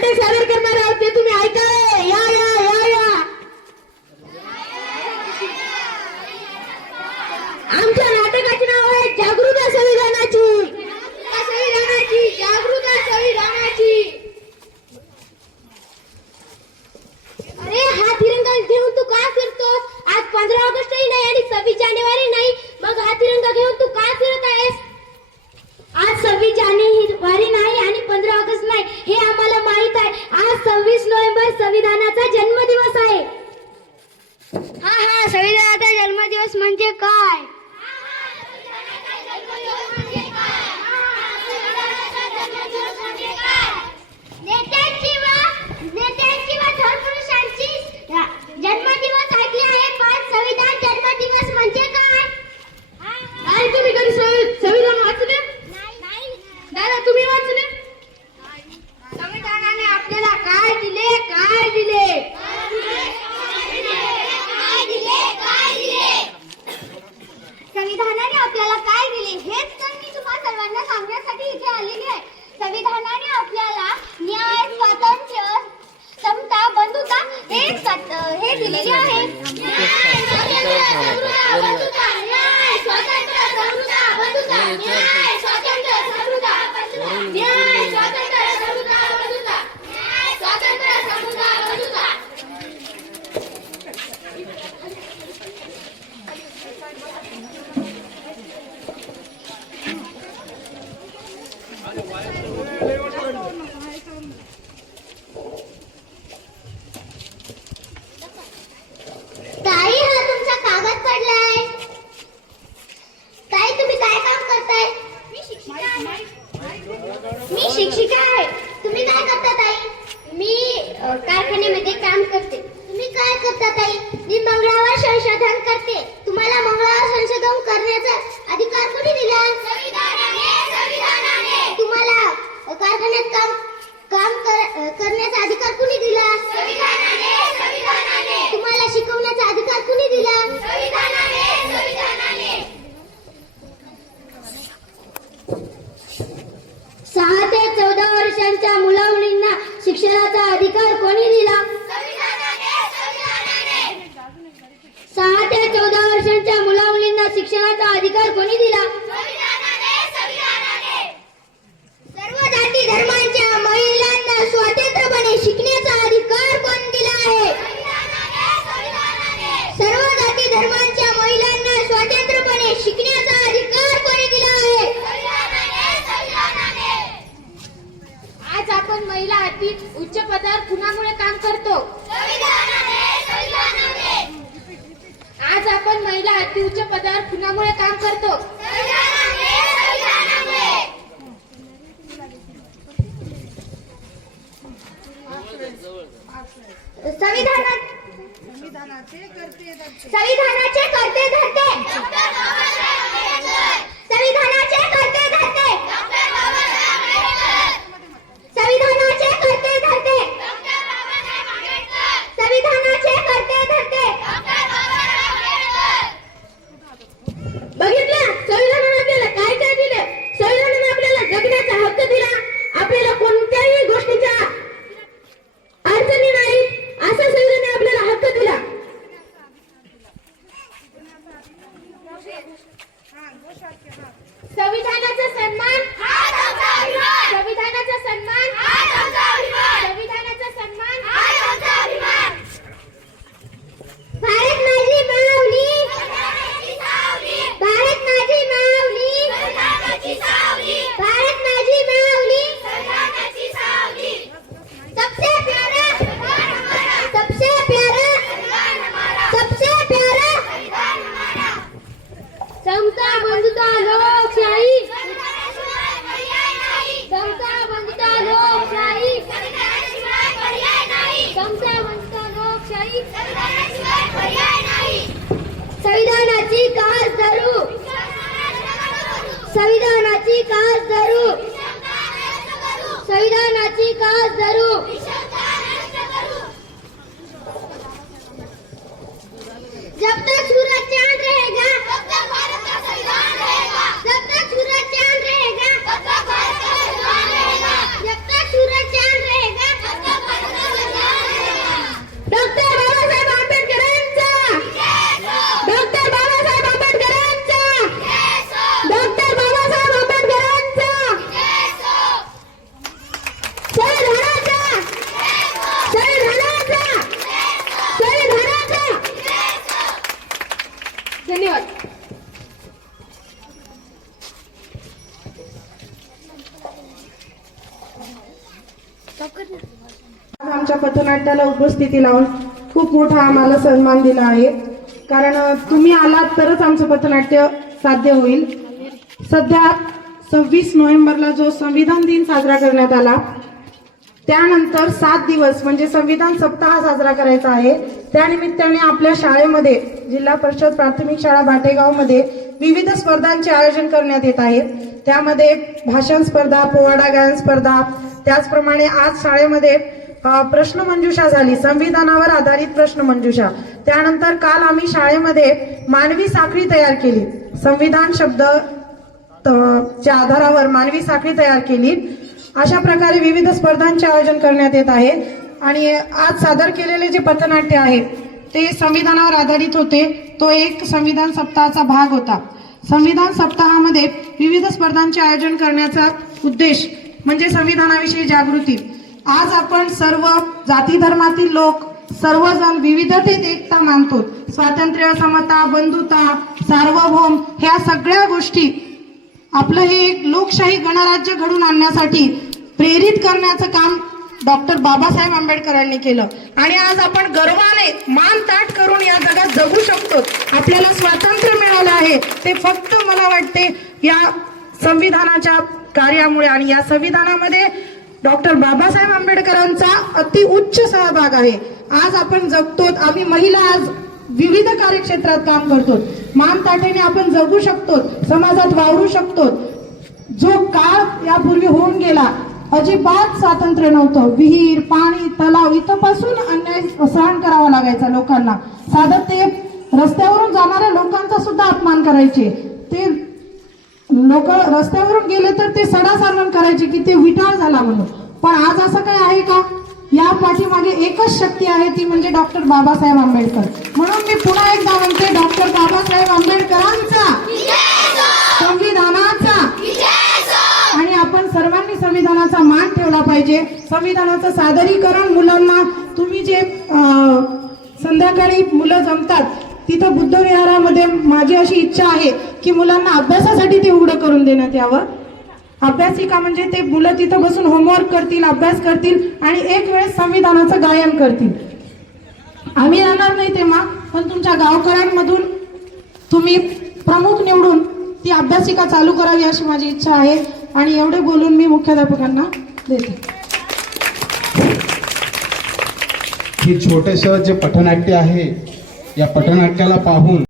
नाट्य सादर करणार आहोत ते तुम्ही ऐका या या या या. आमच्या नाटकाचे नाव आहे जागृता संविधानाची संविधानाची जागृता संविधानाची. अरे हा तिरंगा घेऊन तू का फिरतोस? आज पंधरा ऑगस्टही नाही आणि सव्वीस जानेवारी नाही. मग हा तिरंगा घेऊन तू का फिरत आहेस? आज सव्वीस जानेवारी नाही आणि पंधरा ऑगस्ट नाही. हे संविधानाचा जन्मदिवस आहे. हा हा संविधानाचा जन्मदिवस म्हणजे काय? வருங்க सहा ते चौदा वर्षांच्या मुला मुलींना शिक्षणाचा अधिकार कोणी दिला? आपण महिला अतीत उच्च पदावर खुनामुळे काम करतो. आज आपण महिला उच्च पदावर खुनामुळे काम करतो. संविधानाचे करते धरते. காய் आज आमच्या पथनाट्याला उपस्थिती लावून खूप मोठा आम्हाला सन्मान दिला आहे. कारण तुम्ही आलात तरच आमचं पथनाट्य साध्य होईल. सध्या सव्वीस नोव्हेंबरला जो संविधान दिन साजरा करण्यात आला त्यानंतर सात दिवस म्हणजे संविधान सप्ताह साजरा करायचा आहे. त्यानिमित्ताने आपल्या शाळेमध्ये जिल्हा परिषद प्राथमिक शाळा भाटेगावमध्ये विविध स्पर्धांचे आयोजन करण्यात येत आहे. त्यामध्ये भाषण स्पर्धा पोवाडा गायन स्पर्धा त्याचप्रमाणे आज शाळेमध्ये प्रश्नमंजुषा झाली. संविधानावर आधारित प्रश्नमंजुषा. त्यानंतर काल आम्ही शाळेमध्ये मानवी साखळी तयार केली. संविधान शब्द त- च्या आधारावर मानवी साखळी तयार केली. अशा प्रकारे विविध स्पर्धांचे आयोजन करण्यात येत आहे. आणि आज सादर केलेले जे पथनाट्य आहे ते संविधानावर आधारित होते. तो एक संविधान सप्ताहाचा भाग होता. संविधान सप्ताहामध्ये विविध स्पर्धांचे आयोजन करण्याचा उद्देश म्हणजे संविधानाविषयी जागृती. आज आपण सर्व जाती धर्मातील लोक सर्वजण विविधतेत एकता मानतो. स्वातंत्र्य समता बंधुता सार्वभौम ह्या सगळ्या गोष्टी आपलं हे एक लोकशाही गणराज्य घडून आणण्यासाठी प्रेरित करण्याचं काम डॉक्टर बाबासाहेब आंबेडकरांनी केलं. आणि आज आपण गर्वाने मान ताट करून या जगात जगू शकतो. आपल्याला स्वातंत्र्य मिळालं आहे. ते फक्त मला वाटते या संविधानाच्या कार्यामुळे आणि या संविधानामध्ये डॉक्टर बाबासाहेब आंबेडकरांचा अति उच्च सहभाग आहे. आज आपण जगतो आम्ही महिला आज विविध कार्यक्षेत्रात काम करतो मान ताटेने आपण जगू शकतो समाजात वावरू शकतो जो काळ यापूर्वी होऊन गेला अजिबात स्वातंत्र्य नव्हतं. विहीर पाणी तलाव इथपासून अन्याय सहन करावा लागायचा लोकांना. साधं ते रस्त्यावरून जाणाऱ्या लोकांचा सुद्धा अपमान करायचे. ते लोक रस्त्यावरून गेले तर ते सडा सारण करायचे की ते विटाळ झाला म्हणून. पण आज असं काय आहे का? या पाठीमागे एकच शक्ती आहे ती म्हणजे डॉक्टर बाबासाहेब आंबेडकर. म्हणून मी पुन्हा एकदा म्हणते डॉक्टर बाबासाहेब आंबेडकरांचा संविधानाचा आणि आपण सर्वांनी संविधानाचा मान ठेवला पाहिजे. संविधानाचं सादरीकरण मुलांना तुम्ही जे संध्याकाळी मुलं जमतात तिथं बुद्धविहारामध्ये माझी अशी इच्छा आहे की मुलांना अभ्यासासाठी ते उघडं करून देण्यात यावं. अभ्यासिका म्हणजे ते मुलं तिथं बसून होमवर्क करतील अभ्यास करतील आणि एक वेळेस संविधानाचं गायन करतील. आम्ही राहणार नाही तेव्हा पण तुमच्या गावकऱ्यांमधून तुम्ही प्रमुख निवडून ती अभ्यासिका चालू करावी अशी माझी इच्छा आहे. आणि एवढे बोलून मी मुख्याध्यापकांना देते. हे छोटेसं जे पठनाट्य आहे या पठनाट्याला पाहून